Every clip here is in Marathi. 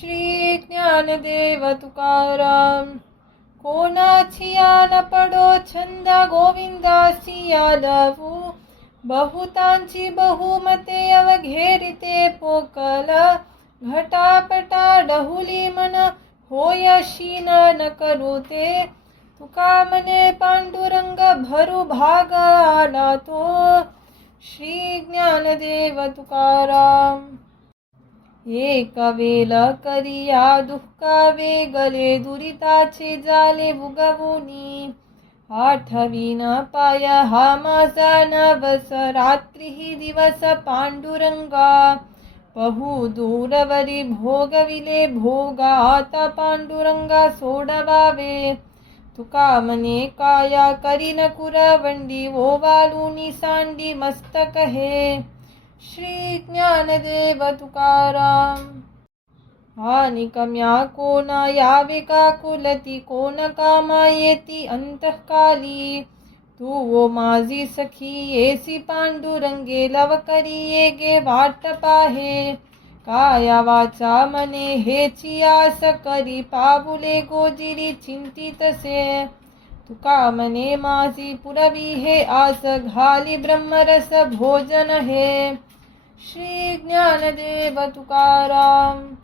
श्री ज्ञानदेव तुकाराम. कोणाची न पडो छंदा गोविंदासी यादवू, बहुतांची बहुमते अवघेरिते पोकल, घटापटा डहुली मन होयशी न करू ते, तुका मने पांडुरंग भरू भाग आला तो. श्री ज्ञानदेव तुकाराम. एक वेल करिया दुःखा वेगले दुरिताचे जाले उगवुनी, आठवीन पाय हा माझा नवस रात्री दिवस पांडुरंगा, बहु दूरवरी भोगविले भोगा आता पांडुरंगा सोडवावे, तुका मने काया करीन कुरवंडी ओवालुनी सांडी मस्तक हे. श्री ज्ञानदेव तुकाराम. आणि कम्या कोणा यावे का कुलती, कोण कामा येती अंतःकाली, तू ओ माझी सखी येसी पांडुरंगे लवकरी ये गे वाट पाहे, काया वाचा मने हेची आस करी पाऊले गोजिरी चिंतितसे, तुका मने माझी पुरवी हे आस घाली ब्रह्मरस भोजन हे. श्री ज्ञानदेव तुकाराम.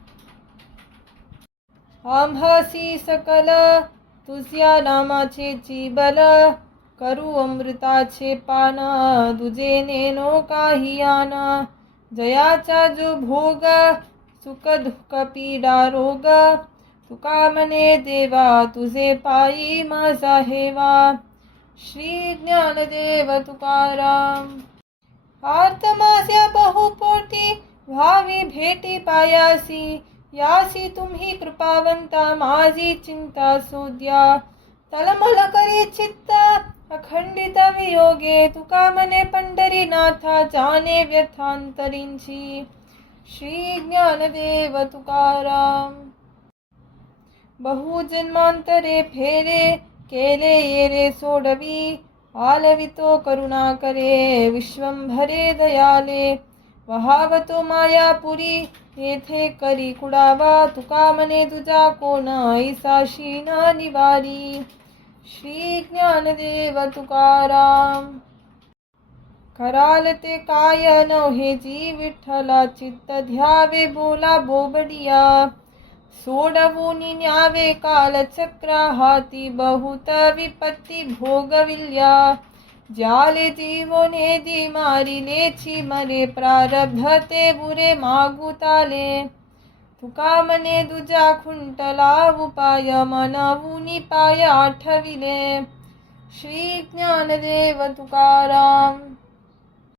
आम्हासी सकल तुझ्या नामाचे चिबल, करू अमृताचे पान दुजे नेनो काही आन, जयाचा जो भोग सुख दुःख पीडा रोग, तुका मने देवा तुझे पायी माझा हेवा. श्री ज्ञानदेव तुकाराम. आर्त माझ्या बहुपोटी व्हावी भेटी पायासी, यासी तुम्ही कृपावंता माझी चिंता सोद्या, तलमल करी चित्त अखंडित वियोगे, तुका मने पंढरीनाथा जाणे व्यथांतरींची. श्री ज्ञानदेव तुकाराम. बहु जन्मांतरे फेरे केले येरे सोडवी, आलवितो करुणा करे विश्वंभरे दयाले, वहावतो मायापुरी येथे करी कुडावा, तुका मने तुझा कोण ऐसाशी न निवारी. श्री ज्ञानदेव तुकाराम. कराल ते काय नव्हे जी विठ्ठला, चित्त ध्यावे बोला बोबडिया, सोडवूनी न्यावे कालचक्रा हाती, बहुत विपत्ती भोगविल्या, जाले जीवोने दी मारिलेची मरे, प्रारब्ध ते बुरे मागुताले, तुका मने दुजा खुंटला उपाय, मनवुनी पाय आठविले. श्री ज्ञानदेव तुकाराम.